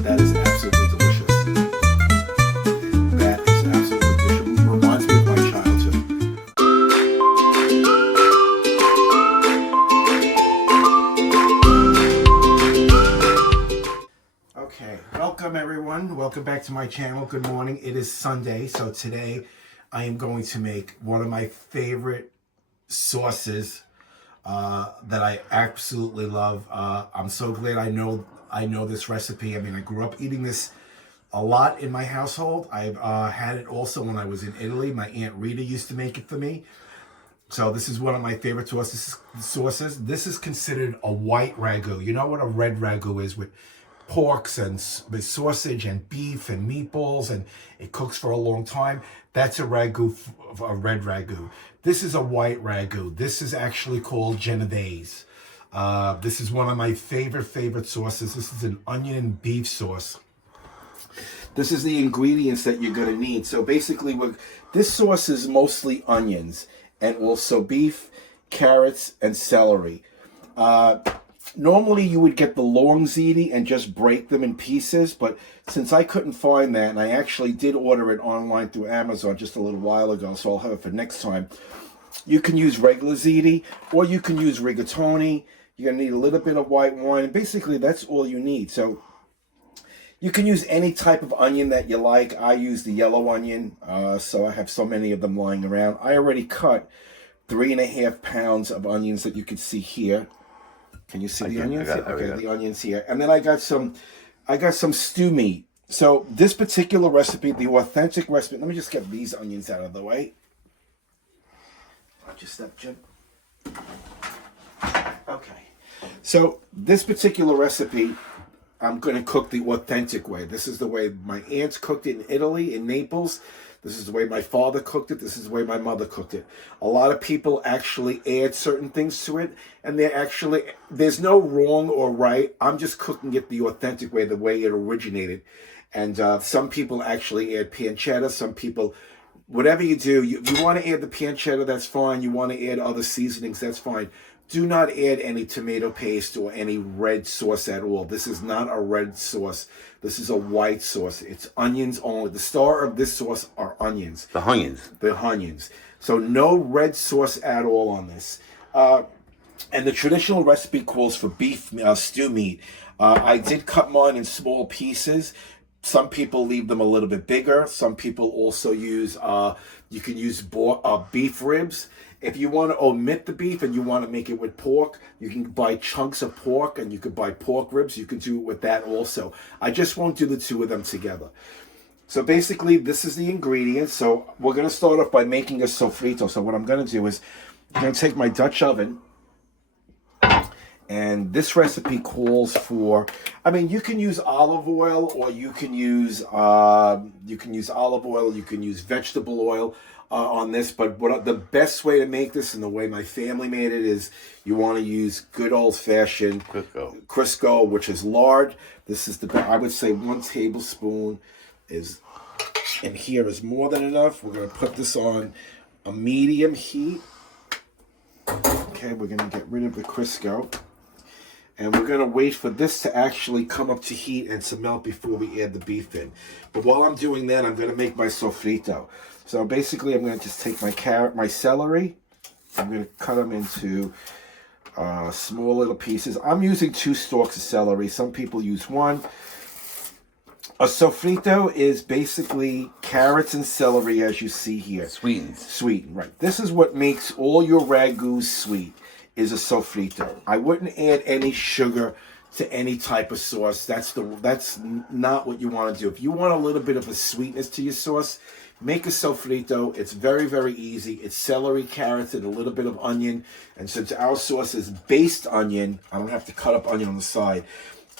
That is absolutely delicious. That is absolutely delicious. It reminds me of my childhood. Okay, welcome everyone. Welcome back to my channel. Good morning. It is Sunday, so today I am going to make one of my favorite sauces that I absolutely love. I'm so glad I know this recipe. I mean, I grew up eating this a lot in my household. I've had it also when I was in Italy. My Aunt Rita used to make it for me. So this is one of my favorite sauces. This is considered a white ragu. You know what a red ragu is, with porks and with sausage and beef and meatballs, and it cooks for a long time. That's a ragu, a red ragu. This is a white ragu. This is actually called Genovese. This is one of my favorite sauces. This is an onion and beef sauce. This is the ingredients that you're going to need. So basically, this sauce is mostly onions and also beef, carrots, and celery. Normally, you would get the long ziti and just break them in pieces, but since I couldn't find that, and I actually did order it online through Amazon just a little while ago, so I'll have it for next time, you can use regular ziti, or you can use rigatoni. You're going to need a little bit of white wine, and basically that's all you need. So you can use any type of onion that you like. I use the yellow onion, so I have so many of them lying around. I already cut 3.5 pounds of onions that you can see here. Can you see the onions? Okay, the onions here. And then I got some stew meat. So this particular recipe, the authentic recipe, let me just get these onions out of the way. Watch your step, Jim. Okay. So this particular recipe, I'm going to cook the authentic way. This is the way my aunts cooked it in Italy, in Naples. This is the way my father cooked it. This is the way my mother cooked it. A lot of people actually add certain things to it, and there's no wrong or right. I'm just cooking it the authentic way, the way it originated. And some people actually add pancetta. Some people, whatever you do, you want to add the pancetta, that's fine. You want to add other seasonings, that's fine. Do not add any tomato paste or any red sauce at all. This is not a red sauce. This is a white sauce. It's onions only. The star of this sauce are onions. The onions. The onions. So no red sauce at all on this. And the traditional recipe calls for beef stew meat. I did cut mine in small pieces. Some people leave them a little bit bigger. Some people also use, you can use beef ribs. If you want to omit the beef and you want to make it with pork, you can buy chunks of pork and you can buy pork ribs. You can do it with that also. I just won't do the two of them together. So basically, this is the ingredients. So we're going to start off by making a sofrito. So what I'm going to do is I'm going to take my Dutch oven. And this recipe calls for, I mean, you can use olive oil, or you can use olive oil, you can use vegetable oil on this. But the best way to make this, and the way my family made it, is you want to use good old-fashioned Crisco, which is lard. This is I would say 1 tablespoon is, and here is more than enough. We're going to put this on a medium heat. Okay, we're going to get rid of the Crisco. And we're going to wait for this to actually come up to heat and to melt before we add the beef in. But while I'm doing that, I'm going to make my sofrito. So basically, I'm going to just take my celery. I'm going to cut them into small little pieces. I'm using 2 stalks of celery. Some people use 1. A sofrito is basically carrots and celery, as you see here. Sweetened, right. This is what makes all your ragus sweet, is a sofrito. I wouldn't add any sugar to any type of sauce. That's not what you want to do. If you want a little bit of a sweetness to your sauce, make a sofrito. It's very easy. It's celery, carrots, and a little bit of onion. And since our sauce is based onion, I don't have to cut up onion on the side.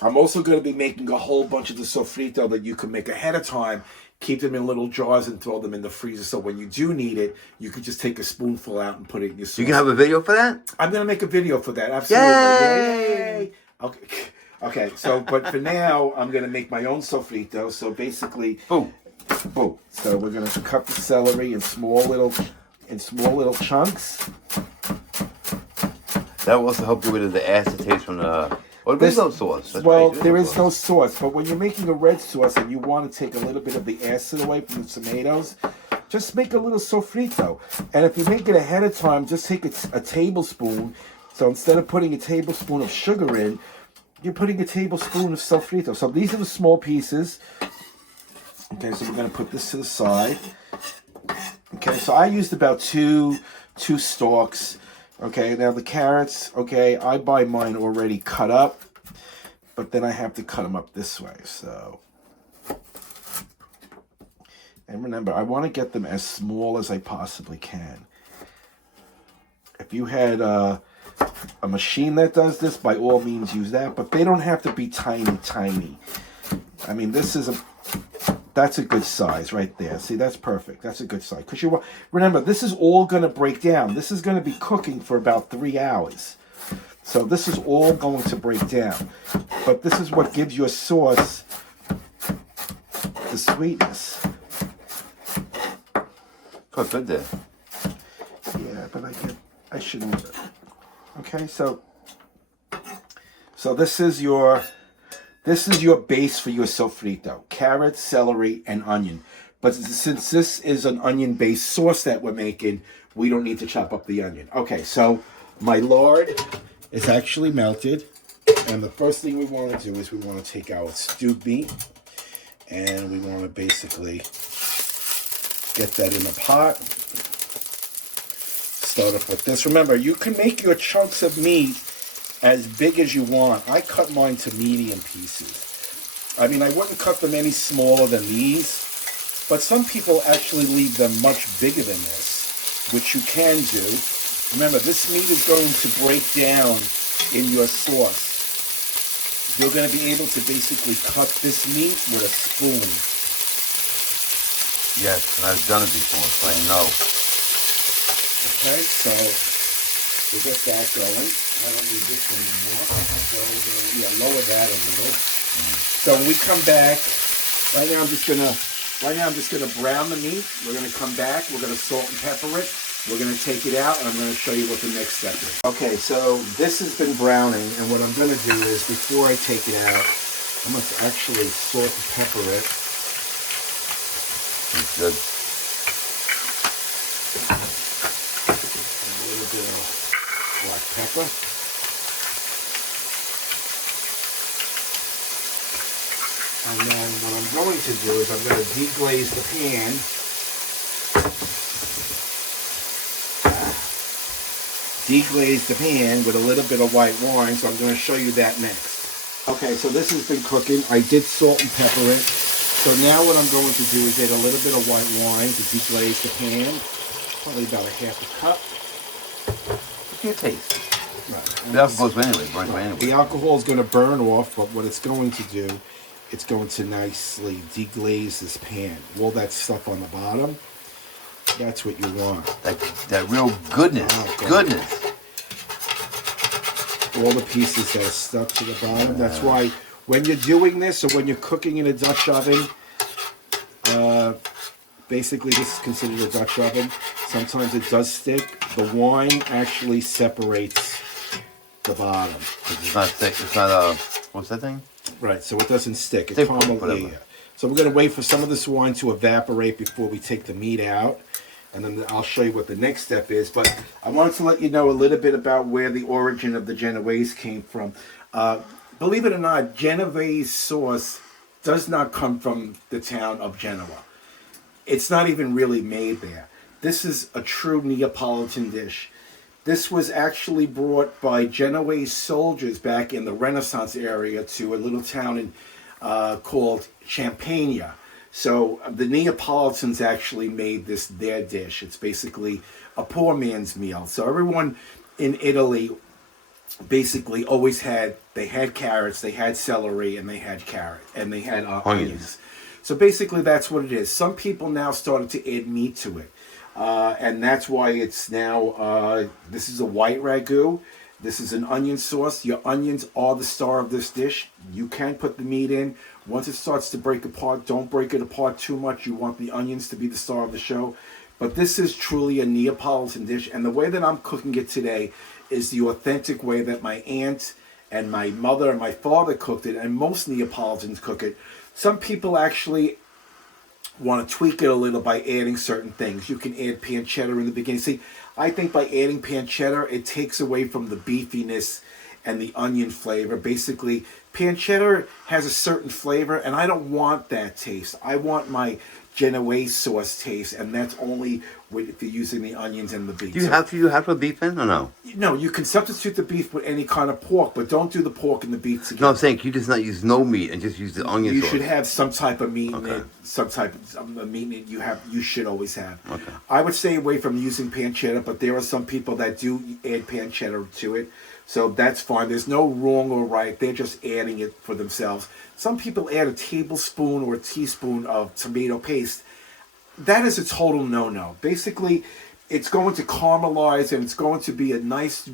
I'm also going to be making a whole bunch of the sofrito that you can make ahead of time. Keep them in little jars and throw them in the freezer, so when you do need it, you could just take a spoonful out and put it in your sauce. You can have a video for that? I'm going to make a video for that, absolutely. Yay! Okay, so, but for now, I'm going to make my own sofrito. So basically, boom. So we're going to cut the celery in small little chunks. That will also help get rid of the acid taste from the Well, there's no sauce. That's Well, right. there is no sauce, but when you're making a red sauce and you want to take a little bit of the acid away from the tomatoes, just make a little sofrito. And if you make it ahead of time, just take a tablespoon. So instead of putting a tablespoon of sugar in, you're putting a tablespoon of sofrito. So these are the small pieces. Okay, so we're going to put this to the side. Okay, so I used about two stalks. Okay, now the carrots, okay, I buy mine already cut up, but then I have to cut them up this way, so. And remember, I want to get them as small as I possibly can. If you had a machine that does this, by all means use that, but they don't have to be tiny, tiny. I mean, that's a good size right there. See, that's perfect. That's a good size. Because remember, this is all going to break down. This is going to be cooking for about 3 hours. So this is all going to break down. But this is what gives your sauce the sweetness. Quite good there. Yeah, but I shouldn't. Okay, so this is your base for your sofrito. Carrots, celery, and onion. But since this is an onion-based sauce that we're making, we don't need to chop up the onion. Okay, so my lard is actually melted. And the first thing we want to do is we want to take our stewed meat. And we want to basically get that in a pot. Start off with this. Remember, you can make your chunks of meat as big as you want. I cut mine to medium pieces. I mean, I wouldn't cut them any smaller than these, but some people actually leave them much bigger than this, which you can do. Remember, this meat is going to break down in your sauce. You're going to be able to basically cut this meat with a spoon. Yes, and I've done it before, so I know. Okay, so we'll get that going. I don't need this anymore. So, lower that a little. So when we come back, right now I'm just gonna brown the meat. We're gonna come back. We're gonna salt and pepper it. We're gonna take it out, and I'm gonna show you what the next step is. Okay, so this has been browning, and what I'm gonna do is before I take it out, I'm gonna actually salt and pepper it. It's good. A little bit of black pepper. And then what I'm going to do is I'm going to deglaze the pan. Deglaze the pan with a little bit of white wine, so I'm going to show you that next. Okay, so this has been cooking. I did salt and pepper it. So now what I'm going to do is add a little bit of white wine to deglaze the pan. Probably about a half a cup. What's your taste? Right. The alcohol goes anyway, burns anyway. The alcohol is going to burn off, but what it's going to do, it's going to nicely deglaze this pan. All that stuff on the bottom, that's what you want. That real goodness. Oh, goodness. All the pieces that are stuck to the bottom. That's why when you're doing this or when you're cooking in a Dutch oven, basically this is considered a Dutch oven. Sometimes it does stick. The wine actually separates the bottom. It's not thick. It's not what's that thing? Right, so it doesn't stick. It's Thick, caramel. whatever. Yeah. So we're going to wait for some of this wine to evaporate before we take the meat out. And then I'll show you what the next step is. But I wanted to let you know a little bit about where the origin of the Genovese came from. Believe it or not, Genovese sauce does not come from the town of Genoa. It's not even really made there. This is a true Neapolitan dish. This was actually brought by Genoese soldiers back in the Renaissance area to a little town called Champagna. So the Neapolitans actually made this their dish. It's basically a poor man's meal. So everyone in Italy basically always had carrots, they had celery, and they had onions. So basically that's what it is. Some people now started to add meat to it. And that's why it's now, this is a white ragu. This is an onion sauce. Your onions are the star of this dish. You can put the meat in. Once it starts to break apart, don't break it apart too much. You want the onions to be the star of the show. But this is truly a Neapolitan dish. And the way that I'm cooking it today is the authentic way that my aunt and my mother and my father cooked it, and most Neapolitans cook it. Some people actually want to tweak it a little by adding certain things. You can add pancetta in the beginning. See, I think by adding pancetta, it takes away from the beefiness and the onion flavor. Basically, pancetta has a certain flavor, and I don't want that taste. I want my Genovese sauce taste, and that's only if you're using the onions and the beef. Do you have to beef in or no? No, you can substitute the beef with any kind of pork, but don't do the pork and the beef together. No, I'm saying, can you just not use no meat and just use the onion sauce? You should have some type of meat in it. Some type of meat in it. You should always have. Okay. I would stay away from using pancetta, but there are some people that do add pancetta to it, so that's fine. There's no wrong or right. They're just adding it for themselves. Some people add a tablespoon or a teaspoon of tomato paste. That is a total no-no. Basically, it's going to caramelize and it's going to be a nice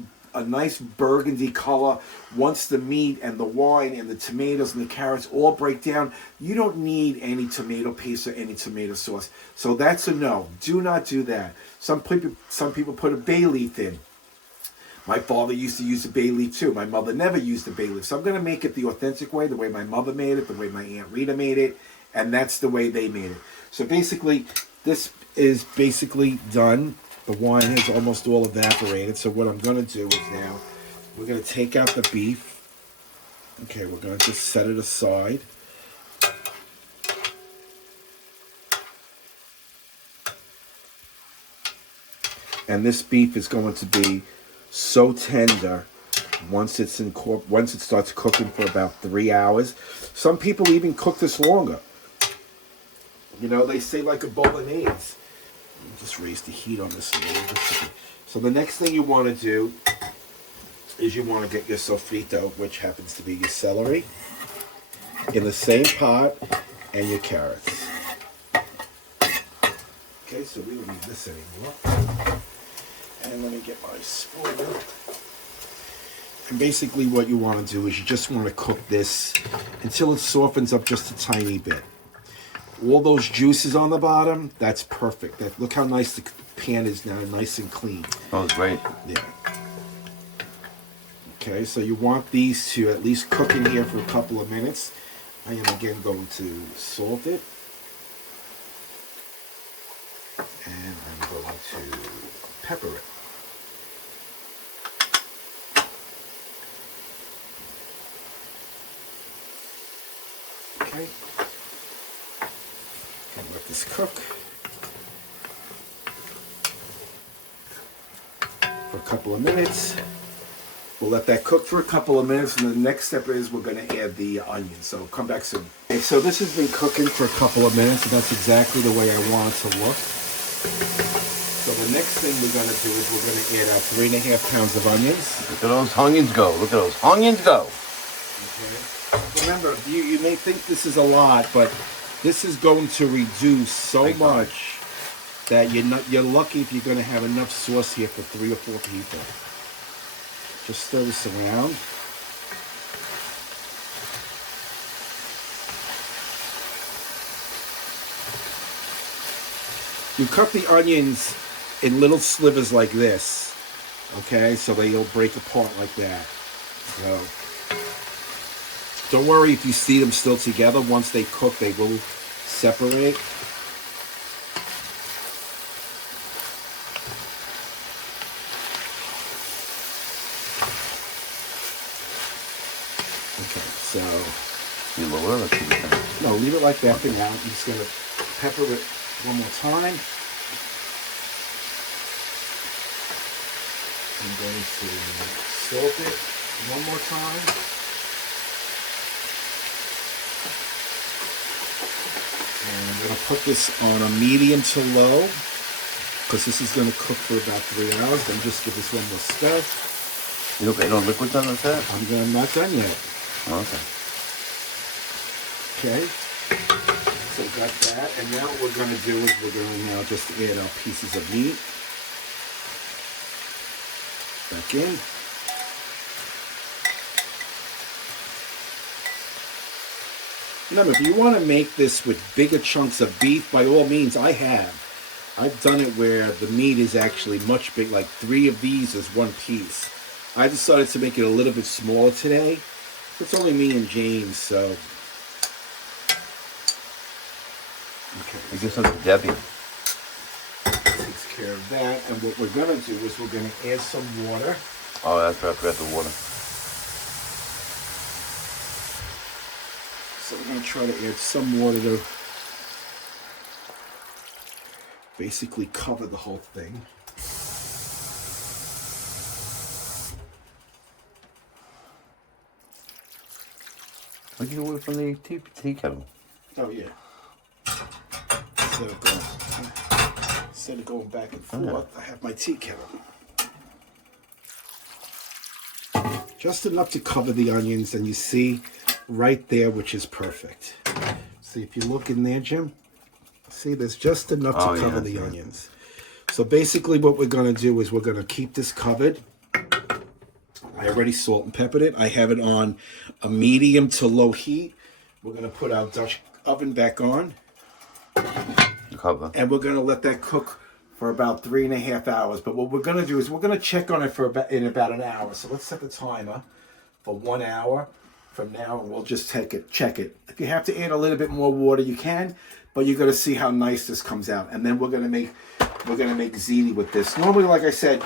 burgundy color once the meat and the wine and the tomatoes and the carrots all break down. You don't need any tomato paste or any tomato sauce. So that's a no. Do not do that. Some people put a bay leaf in. My father used to use a bay leaf too. My mother never used a bay leaf. So I'm going to make it the authentic way, the way my mother made it, the way my Aunt Rita made it, and that's the way they made it. So basically, this is basically done. The wine has almost all evaporated. So what I'm going to do is now, we're going to take out the beef. Okay, we're going to just set it aside. And this beef is going to be so tender once it starts cooking for about 3 hours. Some people even cook this longer. You know, they say like a bolognese. Let me just raise the heat on this a little bit. So the next thing you want to do is you want to get your sofrito, which happens to be your celery, in the same pot, and your carrots. Okay, so we don't need this anymore. And let me get my spoon. And basically what you want to do is you just want to cook this until it softens up just a tiny bit. All those juices on the bottom, that's perfect. Look how nice the pan is now, nice and clean. Oh, it's great. Yeah. Okay, so you want these to at least cook in here for a couple of minutes. I am again going to salt it. And I'm going to pepper it. Okay. And let this cook for a couple of minutes. We'll let that cook for a couple of minutes, and the next step is we're going to add the onions. So come back soon. Okay, so this has been cooking for a couple of minutes, and that's exactly the way I want it to look. So the next thing we're going to do is we're going to add our 3.5 pounds of onions. Look at those onions go. Look at those onions go. Okay. Remember, you may think this is a lot, but this is going to reduce so much that you're lucky if you're going to have enough sauce here for 3 or 4 people. Just stir this around. You cut the onions in little slivers like this, okay? So they'll break apart like that. So don't worry if you see them still together. Once they cook, they will separate. Okay, so... You lower it or keep it down? No, leave it like that for now. I'm just going to pepper it one more time. I'm going to salt it one more time. And I'm going to put this on a medium to low because this is going to cook for about 3 hours. Then just give this one more stir. You okay? No liquids on that? I'm not done yet. Okay. Okay. So got that. And now what we're going to do is we're going to now just add our pieces of meat. Back in. Remember, if you want to make this with bigger chunks of beef, by all means, I have. I've done it where the meat is actually much big, like 3 of these is 1 piece. I decided to make it a little bit smaller today. It's only me and James, so. Okay. I guess that's Debbie. Takes care of that. And what we're going to do is we're going to add some water. Oh, that's right. I forgot the water. So we're going to try to add some water to basically cover the whole thing. Look at away from the tea kettle. Oh, yeah. Instead of going back and forth, I have my tea kettle. Just enough to cover the onions, and you see right there, which is perfect. See, if you look in there, Jim, see, there's just enough to cover the onions. So basically what we're going to do is we're going to keep this covered. I already salt and peppered it. I have it on a medium to low heat. We're going to put our Dutch oven back on. Cover. And we're going to let that cook for about 3.5 hours. But what we're going to do is we're going to check on it for in about an hour. So let's set the timer for 1 hour from now, and we'll just check it. If you have to add a little bit more water, you can, but you're going to see how nice this comes out. And then we're going to make ziti with this. Normally, like I said,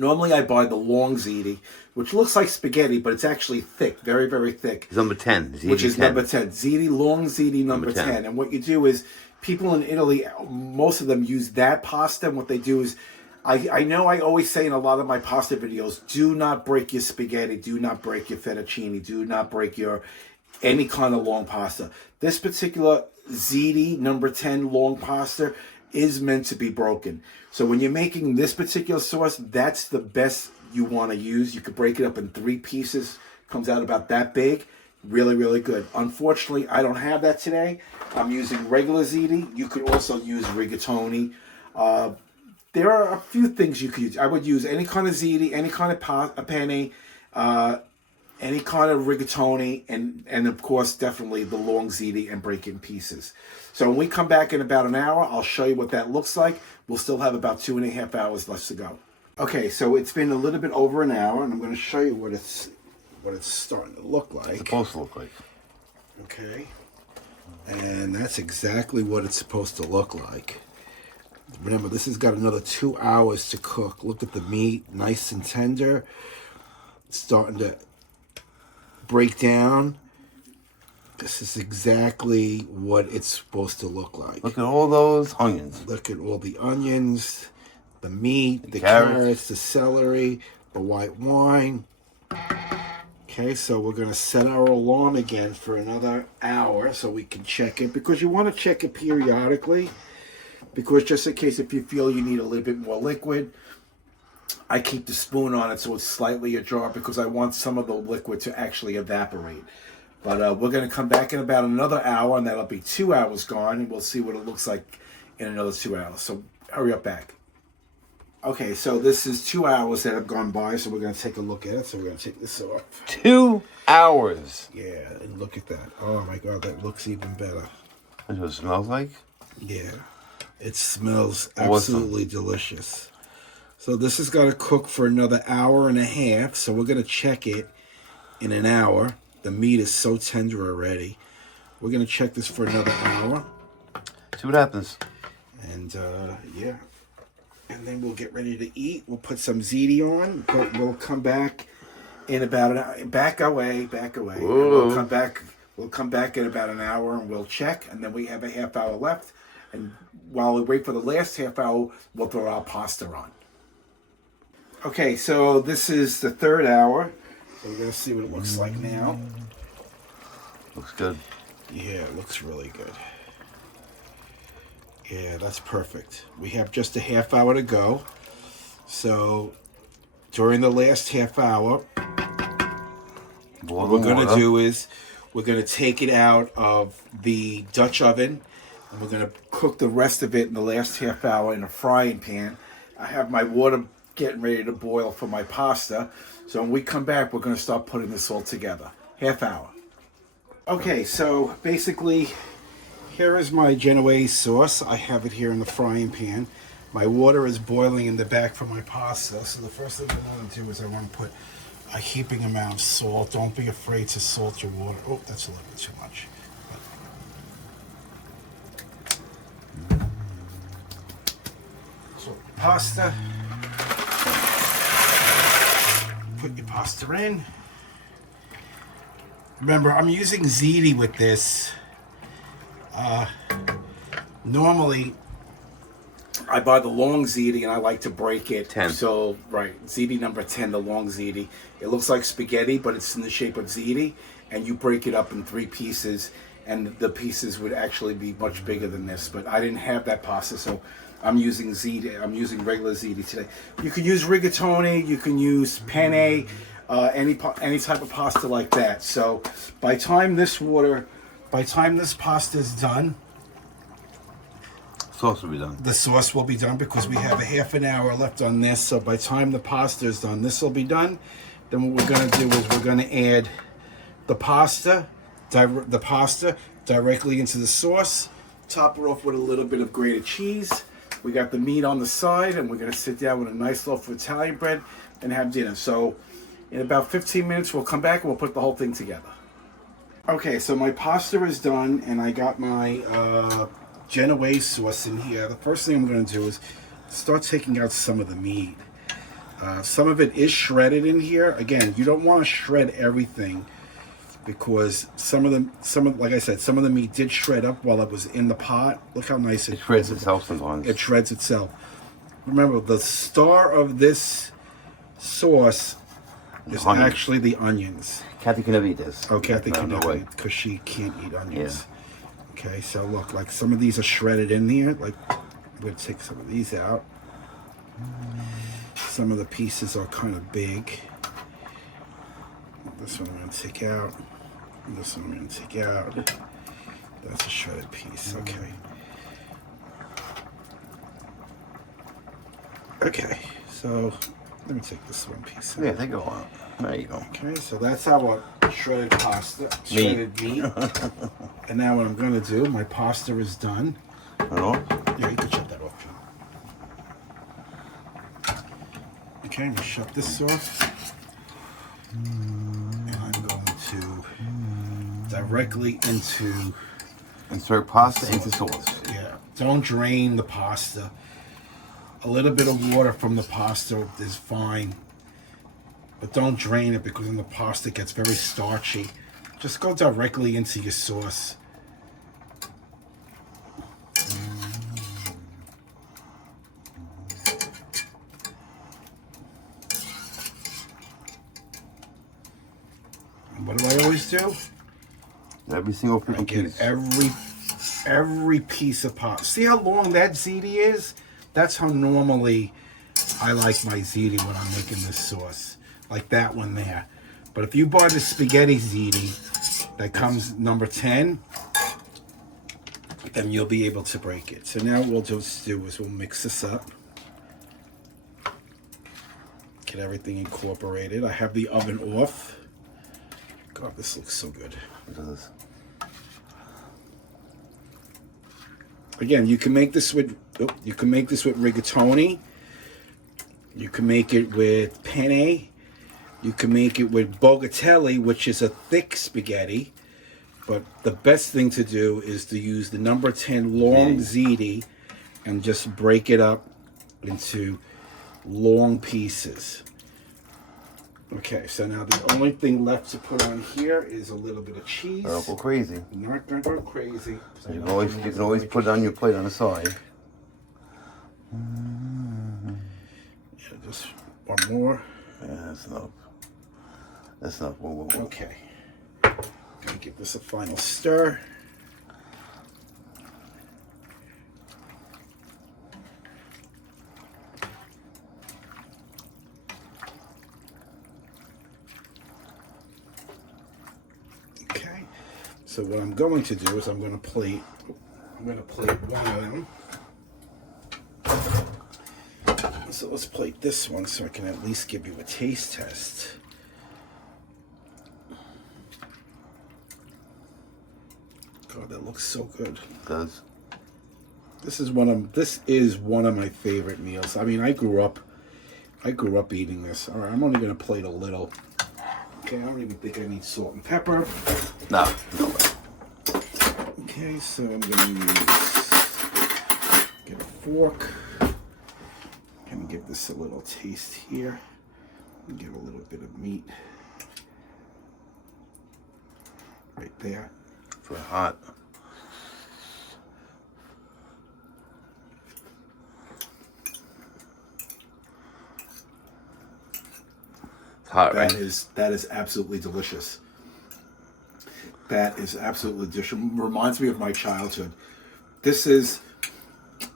I buy the long ziti, which looks like spaghetti, but it's actually thick, very, very thick. It's number 10. Ziti which is 10. number 10. Ziti, long ziti, number 10. And what you do is, people in Italy, most of them use that pasta. And what they do is, I know I always say in a lot of my pasta videos, do not break your spaghetti, do not break your fettuccine, do not break your any kind of long pasta. This particular ziti, number 10 long pasta, is meant to be broken. So when you're making this particular sauce, that's the best you want to use. You could break it up in 3 pieces. Comes out about that big. Really, really good. Unfortunately, I don't have that today. I'm using regular ziti. You could also use rigatoni. There are a few things you could use. I would use any kind of ziti, any kind of penne, any kind of rigatoni, and of course, definitely the long ziti, and break it in pieces. So when we come back in about an hour, I'll show you what that looks like. We'll still have about 2.5 hours left to go. Okay, so it's been a little bit over an hour, and I'm going to show you what it's starting to look like. It's supposed to look like. Okay, and that's exactly what it's supposed to look like. Remember, this has got another 2 hours to cook. Look at the meat, nice and tender. It's starting to break down. This is exactly what it's supposed to look like. Look at all those onions. Look at all the onions, the meat, the carrots, the celery, the white wine. Okay, so we're going to set our alarm again for another hour so we can check it, because you want to check it periodically, because just in case if you feel you need a little bit more liquid, I keep the spoon on it so it's slightly ajar, because I want some of the liquid to actually evaporate. But we're going to come back in about another hour, and that'll be 2 hours gone, and we'll see what it looks like in another 2 hours. So hurry up back. Okay, so this is 2 hours that have gone by, so we're going to take a look at it. So we're going to take this off. 2 hours. Yeah, and look at that. Oh my God, that looks even better. That's what it smells like? Yeah, it smells absolutely delicious. So this has got to cook for another hour and a half, so we're going to check it in an hour. The meat is so tender already. We're going to check this for another hour. See what happens. And, yeah. And then we'll get ready to eat. We'll put some ziti on. But we'll come back in about an hour. Back away. We'll come back in about an hour, and we'll check. And then we have a half hour left. And while we wait for the last half hour, we'll throw our pasta on. Okay, so this is the 3rd hour. So we're going to see what it looks like now. Looks good. Yeah, it looks really good. Yeah, that's perfect. We have just a half hour to go. So during the last half hour, what we're going to do is we're going to take it out of the Dutch oven, and we're going to cook the rest of it in the last half hour in a frying pan. I have my water getting ready to boil for my pasta. So when we come back, we're going to start putting this all together. Half hour. Okay, so basically, here is my Genovese sauce. I have it here in the frying pan. My water is boiling in the back for my pasta. So the first thing I want to do is I want to put a heaping amount of salt. Don't be afraid to salt your water. Oh, that's a little bit too much. So pasta. Put your pasta in. Remember, I'm using ziti with this. Normally, I buy the long ziti and I like to break it. 10. So, right, ziti number 10, the long ziti. It looks like spaghetti, but it's in the shape of ziti. And you break it up in 3 pieces. And the pieces would actually be much bigger than this. But I didn't have that pasta, so I'm using ziti. I'm using regular ziti today. You can use rigatoni. You can use penne. Any type of pasta like that. So by the time this pasta is done, Sauce will be done. the sauce will be done because we have a half an hour left on this. So by the time the pasta is done, this will be done. Then what we're going to do is we're going to add the pasta directly into the sauce. Top it off with a little bit of grated cheese. We got the meat on the side, and we're going to sit down with a nice loaf of Italian bread and have dinner. So in about 15 minutes, we'll come back and we'll put the whole thing together. Okay, so my pasta is done, and I got my Genovese sauce in here. The first thing I'm going to do is start taking out some of the meat. Some of it is shredded in here. Again, you don't want to shred everything because like I said, some of the meat did shred up while it was in the pot. Look how nice It shreds itself sometimes. It shreds itself. Remember, the star of this sauce is actually the onions. Kathy can never eat this. Oh, Kathy can no never way. eat because she can't eat onions. Yeah. Okay, so look, like some of these are shredded in there. Like, I'm going to take some of these out. Some of the pieces are kind of big. This one I'm going to take out. This one I'm going to take out. That's a shredded piece. Okay. Okay, so let me take this one piece out. Yeah, take it all out. There you go. Okay, so that's our shredded pasta, shredded meat. And now what I'm going to do, my pasta is done. No? Yeah, you can shut that off, John. Okay, I'm going to shut this off. And I'm going to directly into... Insert pasta into sauce. Yeah, don't drain the pasta. A little bit of water from the pasta is fine. But don't drain it because then the pasta gets very starchy. Just go directly into your sauce. And what do I always do? Every single I get piece. every piece of pasta. See how long that ziti is? That's how normally I like my ziti when I'm making this sauce. Like that one there. But if you buy the spaghetti ziti that comes number 10, then you'll be able to break it. So now what we'll just do is we'll mix this up. Get everything incorporated. I have the oven off. God, this looks so good. It does. Again, you can make this with rigatoni. You can make it with penne. You can make it with bogatelle, which is a thick spaghetti. But the best thing to do is to use the number 10 long ziti and just break it up into long pieces. Okay, so now the only thing left to put on here is a little bit of cheese. Don't go crazy. Not gonna go crazy. You can always put it on your plate on the side. Yeah, just one more. Yeah, that's enough. That's enough. Whoa, whoa, whoa. Okay. Gonna give this a final stir. Okay. So what I'm going to do is I'm going to plate one of them. So let's plate this one so I can at least give you a taste test. God, that looks so good. It does. This is one of my favorite meals. I mean, I grew up eating this. All right, I'm only gonna plate a little. Okay, I don't even think I need salt and pepper. No way. Okay, so I'm gonna get a fork. Kind of give this a little taste here. Give a little bit of meat right there. It's really hot. It's hot, right? That is absolutely delicious. That is absolutely delicious. Reminds me of my childhood. This is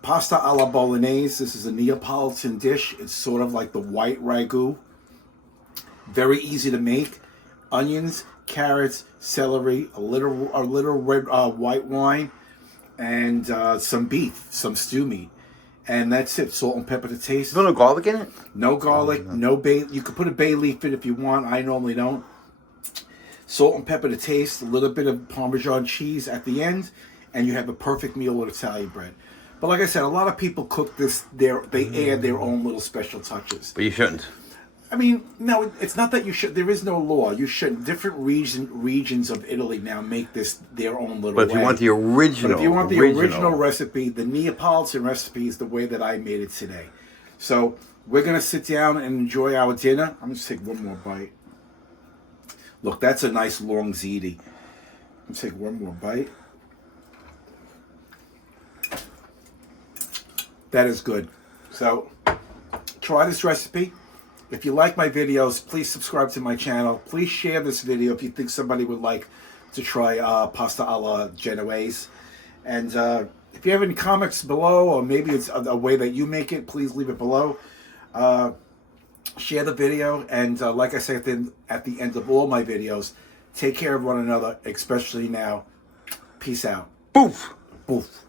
pasta alla bolognese. This is a Neapolitan dish. It's sort of like the white ragu. Very easy to make. Onions, carrots, celery, a little red white wine, and some beef, some stew meat. And that's it. Salt and pepper to taste. There's no garlic in it? No garlic, no bay. You could put a bay leaf in if you want. I normally don't. Salt and pepper to taste. A little bit of Parmesan cheese at the end, and you have a perfect meal with Italian bread. But like I said, a lot of people cook this. They add their own little special touches. But you shouldn't. I mean, no, it's not that you should. There is no law. You should. Different regions of Italy now make this their own little. But if you want the original, but if you want the original recipe, the Neapolitan recipe is the way that I made it today. So we're gonna sit down and enjoy our dinner. I'm gonna take one more bite. Look, that's a nice long ziti. I'm gonna take one more bite. That is good. So try this recipe. If you like my videos, please subscribe to my channel. Please share this video if you think somebody would like to try pasta alla Genovese. And if you have any comments below, or maybe it's a way that you make it, please leave it below. Share the video, and like I say at the end of all my videos, take care of one another, especially now. Peace out. Boof! Boof.